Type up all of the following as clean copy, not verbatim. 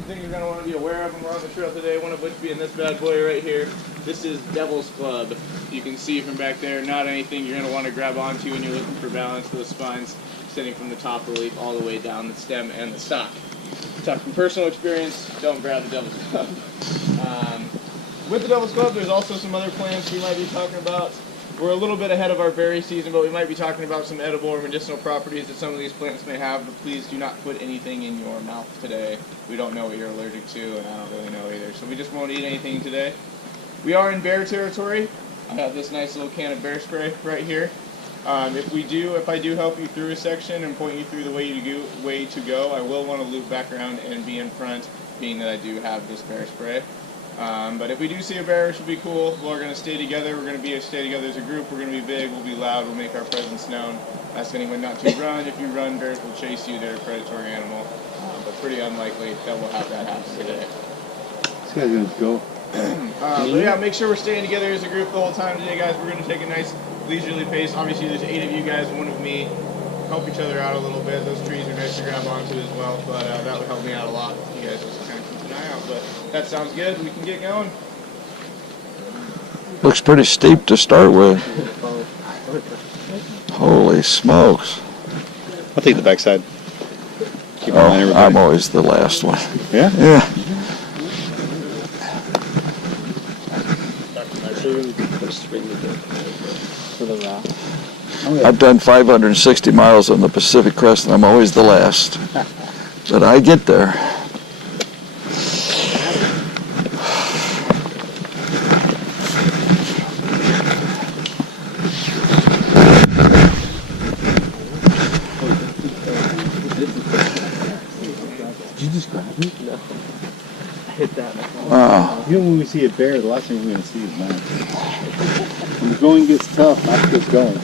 some things you're going to want to be aware of when we're on the trail today, one of which being this bad boy right here. This is Devil's Club. You can see from back there, not anything you're going to want to grab onto when you're looking for balance. Those spines extending from the top of the leaf all the way down the stem and the stock. Talk from personal experience, don't grab the Devil's Club. With the Devil's Club, there's also some other plants we might be talking about. We're a little bit ahead of our berry season, but we might be talking about some edible or medicinal properties that some of these plants may have, but please do not put anything in your mouth today. We don't know what you're allergic to, and I don't really know either, so we just won't eat anything today. We are in bear territory. I have this nice little can of bear spray right here. If I do help you through a section and point you through the way to go, I will want to loop back around and be in front, being that I do have this bear spray. But if we do see a bear, it should be cool. We're going to stay together. We're going to stay together as a group. We're going to be big. We'll be loud. We'll make our presence known. Ask anyone not to run. If you run, bears will chase you. They're a predatory animal. But pretty unlikely that we'll have that happen today. This guy's going to go. But yeah, make sure we're staying together as a group the whole time today, guys. We're going to take a nice leisurely pace. Obviously, there's 8 of you guys, 1 of me. Help each other out a little bit. Those trees are nice to grab onto as well, but that would help me out a lot. You guys just kind of keep an eye out. But that sounds good. We can get going. Looks pretty steep to start with. Holy smokes. I'll take the backside. Keep an eye on everybody. I'm always the last one. Yeah? Yeah. I've done 560 miles on the Pacific Crest, and I'm always the last. But I get there. Did you just grab me? No. I hit that. Wow. You know, when we see a bear, the last thing we're going to see is man. When the going gets tough, life gets going.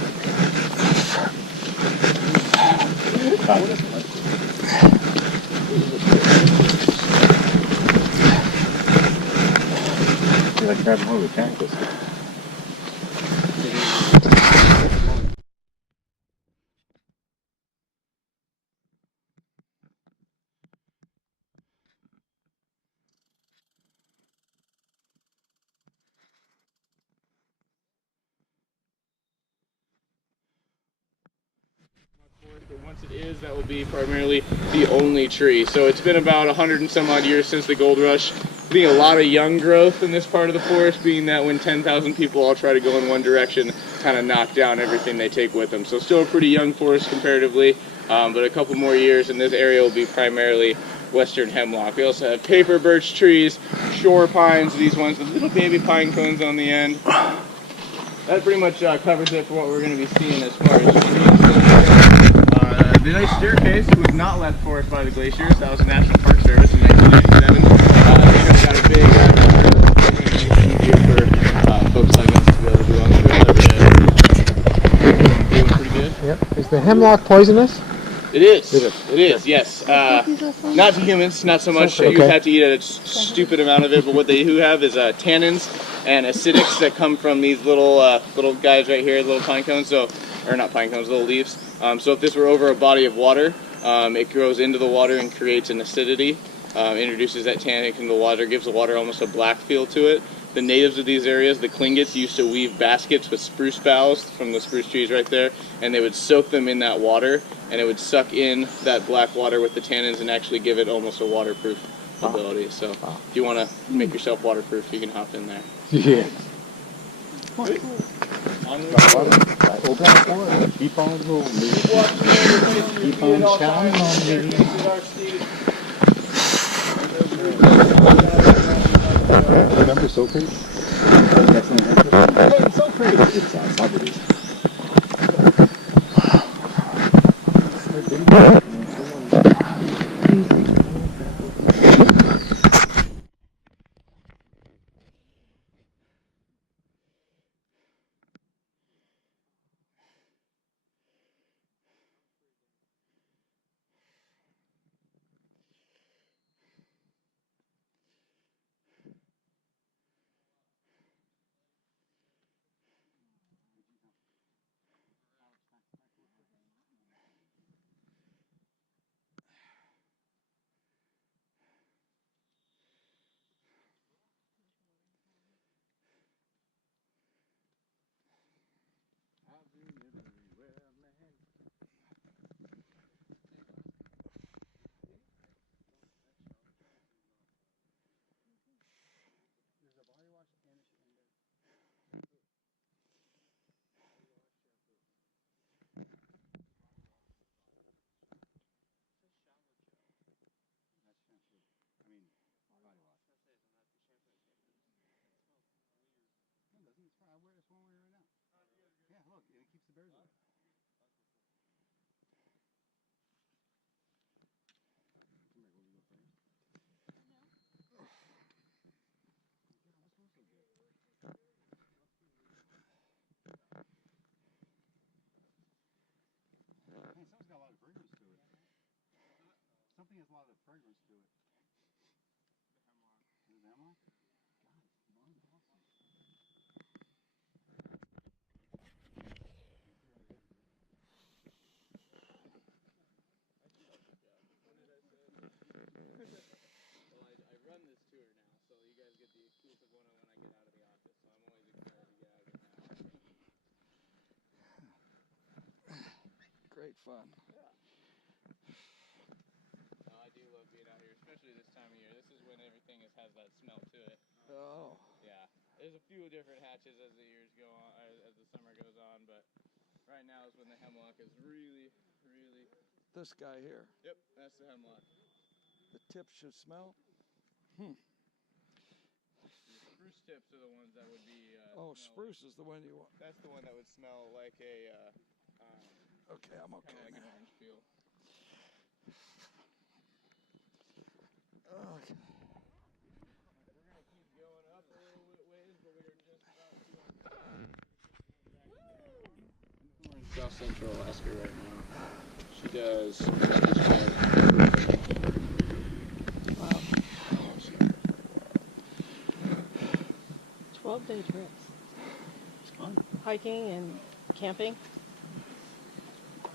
You're like grabbing hold of the cactus. But once it is, that will be primarily the only tree. So it's been about 100 and some odd years since the gold rush. I think a lot of young growth in this part of the forest, being that when 10,000 people all try to go in one direction, kind of knock down everything they take with them. So still a pretty young forest comparatively, but a couple more years and this area will be primarily western hemlock. We also have paper birch trees, shore pines, these ones with little baby pine cones on the end. That pretty much covers it for what we're going to be seeing as far as trees. The nice staircase was not left for us by the glaciers. That was the National Park Service in 1997. It's got a big here for folks like us to be able to do on the trail. Doing pretty good. Yep. Is the hemlock poisonous? It is. It is, yes. Not to humans, not so much. Okay. You would have to eat a stupid amount of it, but what they do have is tannins and acidics that come from these little guys right here, little pine cones. So, or not pine cones, little leaves. So if this were over a body of water, it goes into the water and creates an acidity, introduces that tannic into the water, gives the water almost a black feel to it. The natives of these areas, the Tlingits, used to weave baskets with spruce boughs from the spruce trees right there, and they would soak them in that water, and it would suck in that black water with the tannins and actually give it almost a waterproof ability. So if you want to make yourself waterproof, you can hop in there. Yeah. Sweet. Keep on moving. Keep on shining on me. Remember Soul Creek? Soul Creek! It's Socrates. has a lot of fragrance to it. The hemlock? Well, I run this tour now, so you guys get the exclusive one when I get out of the office. So I'm always excited to get out of it now. Great fun. I do love being out here, especially this time of year. This is when everything has that smell to it. Oh. Yeah, there's a few different hatches as the years go on, as the summer goes on, but right now is when the hemlock is really. This guy here. Yep, that's the hemlock. The tip should smell. The spruce tips are the ones that would be. Spruce is the one you want. That's the one that would smell like a. Okay, I'm okay. Kind of like an orange peel. Okay. We're gonna keep going up a little bit ways, but we are just about to. We're in South Central Alaska right now. She does. Wow. 12-day trips. It's fun. Hiking and camping.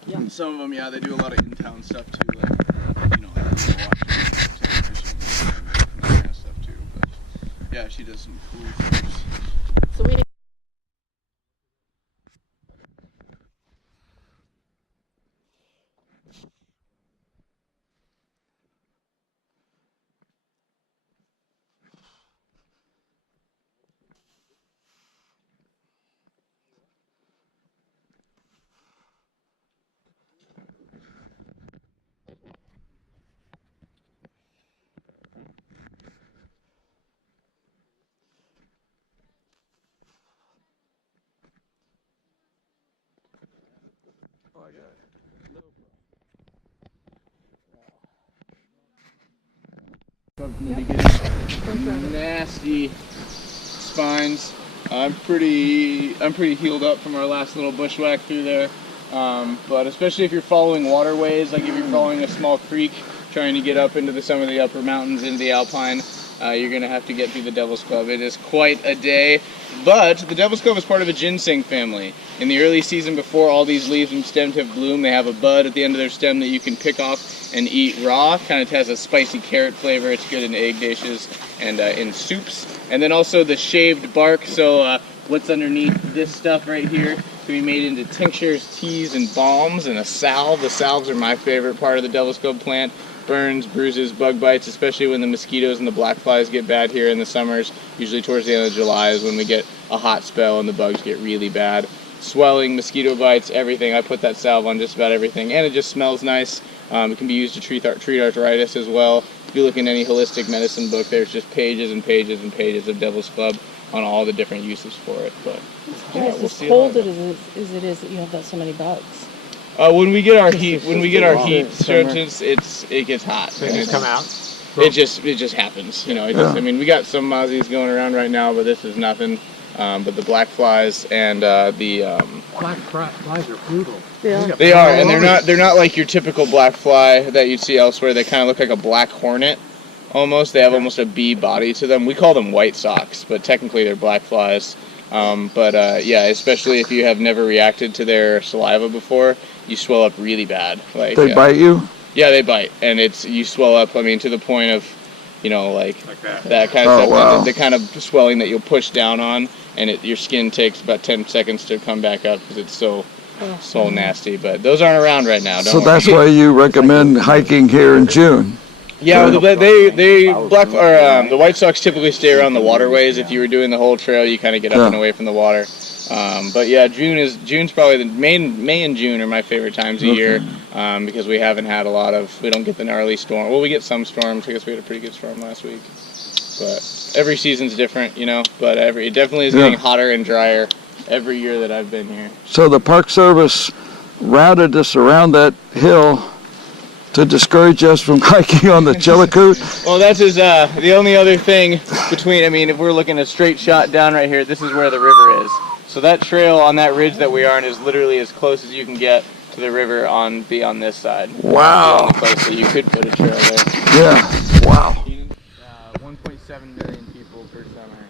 Yeah. Some of them, yeah, they do a lot of in-town stuff too, like Washington, that kind of stuff too. But yeah, she does some cool trips. So we. Oh, I got it. No From the beginning, nasty spines. I'm pretty healed up from our last little bushwhack through there. But especially if you're following waterways, like if you're following a small creek, trying to get up into some of the upper mountains into the Alpine, you're gonna have to get through the Devil's Club. It is quite a day. But the Devil's Club is part of a ginseng family. In the early season, before all these leaves and stems have bloomed, they have a bud at the end of their stem that you can pick off and eat raw. Kind of has a spicy carrot flavor. It's good in egg dishes and in soups. And then also the shaved bark. So what's underneath this stuff right here can be made into tinctures, teas, and balms, and a salve. The salves are my favorite part of the Devil's Club plant. Burns, bruises, bug bites, especially when the mosquitoes and the black flies get bad here in the summers. Usually towards the end of July is when we get a hot spell and the bugs get really bad. Swelling, mosquito bites, everything. I put that salve on just about everything, and it just smells nice. It can be used to treat arthritis as well. If you look in any holistic medicine book, there's just pages and pages and pages of Devil's Club on all the different uses for it. But yeah, we'll see. As cold as it is that you have so many bugs. When we get our heat, it gets hot. They just come out. It just happens, I mean, we got some mozzies going around right now, but this is nothing. But the black flies and the Black flies are brutal. Yeah. they are, and they're not like your typical black fly that you'd see elsewhere. They kind of look like a black hornet, almost. They have almost a bee body to them. We call them white socks, but technically they're black flies. Yeah, especially if you have never reacted to their saliva before, you swell up really bad. Like They bite you? Yeah, they bite, and you swell up. I mean, to the point of, like that kind of stuff. Wow. The kind of swelling that you'll push down on, and your skin takes about 10 seconds to come back up because it's so nasty. But those aren't around right now. So that's why you recommend hiking here in June. Yeah, well, the White Sox typically stay around the waterways. If you were doing the whole trail, you kind of get up and away from the water. But yeah, June's probably May and June are my favorite times of year because we haven't had we don't get the gnarly storm. Well, we get some storms. I guess we had a pretty good storm last week. But every season's different, but it definitely is getting hotter and drier every year that I've been here. So the Park Service routed us around that hill to discourage us from hiking on the Chillikoot? Well, that's the only other thing if we're looking a straight shot down right here, this is where the river is. So that trail on that ridge that we are on is literally as close as you can get to the river be on this side. Wow. The place that you could put a trail there. Yeah. Wow. 1.7 million people per summer.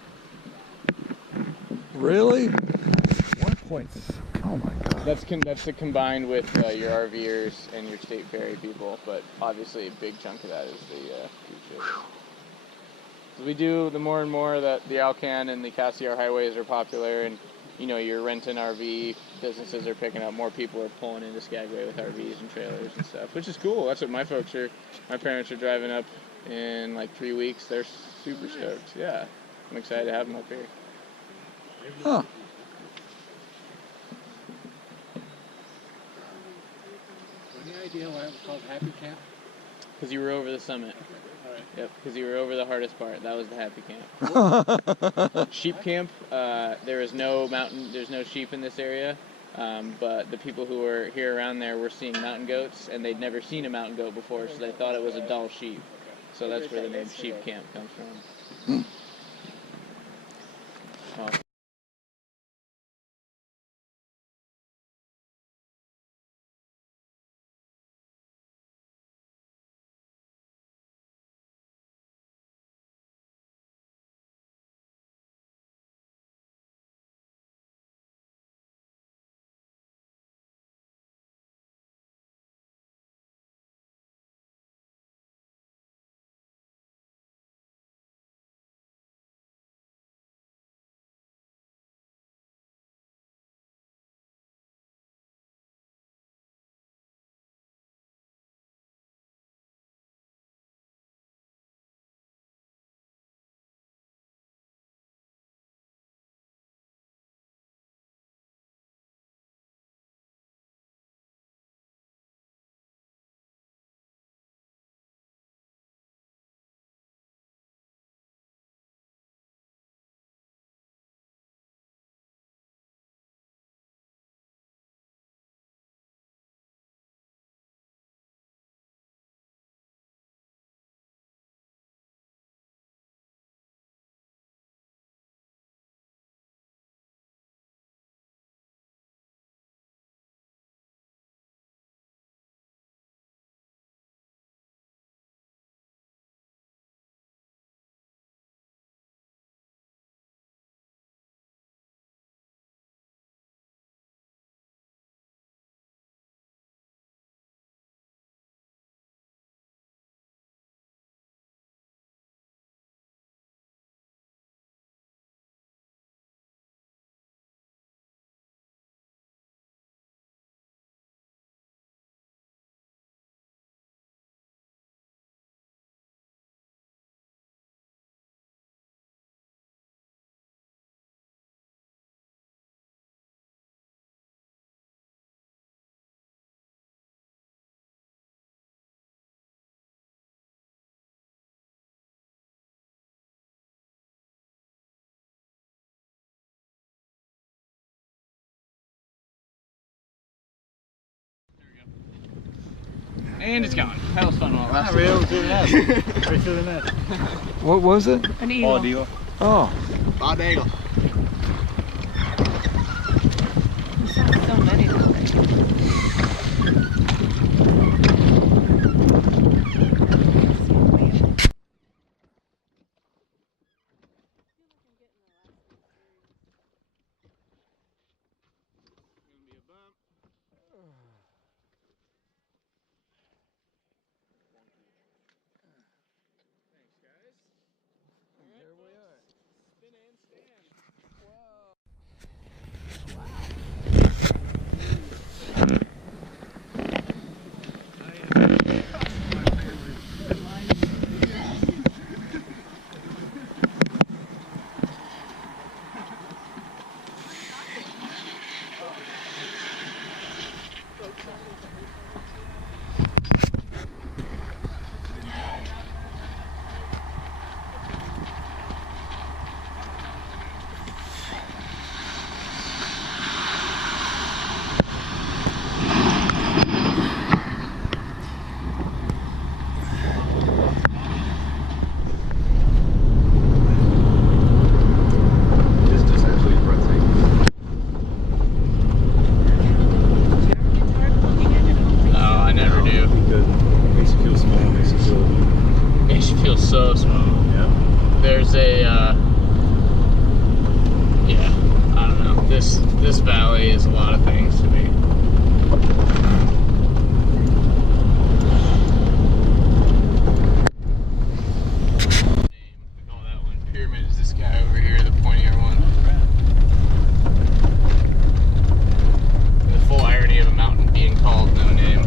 Really? 1 point. Oh my God. That's combined with your RVers and your state ferry people, but obviously a big chunk of that is the cruise ships. So we do the more and more that the Alcan and the Cassiar highways are popular, and your rent and RV businesses are picking up. More people are pulling into Skagway with RVs and trailers and stuff, which is cool. That's what my parents are driving up in like 3 weeks. They're super stoked. Yeah, I'm excited to have them up here. Huh. Any idea why it was called Happy Camp? Because you were over the summit. All right. Yep, because you were over the hardest part. That was the happy camp. Sheep camp, there is no mountain, there's no sheep in this area, but the people who were here around there were seeing mountain goats, and they'd never seen a mountain goat before, so they thought it was a dull sheep. So that's where the name sheep camp comes from. Awesome. And it's gone. That was fun while it lasted. Right to the net. What was it? An eagle. Deal. Oh. Bald eagle. There's so many today. there's a, yeah, I don't know. This valley is a lot of things to me. We call that one Pyramid. Is this guy over here, the pointier one? The full irony of a mountain being called No Name.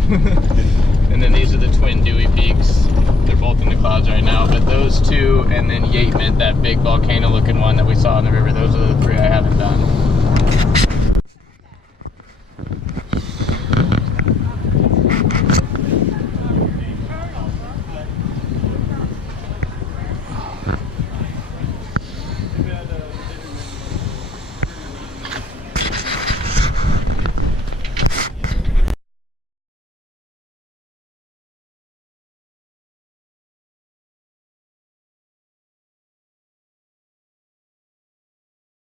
And then these are the twin Dewey Peaks. They're both in the clouds right now, but those two, and then Yatemint, that big volcano looking one that we saw in the river, those are the three I haven't done.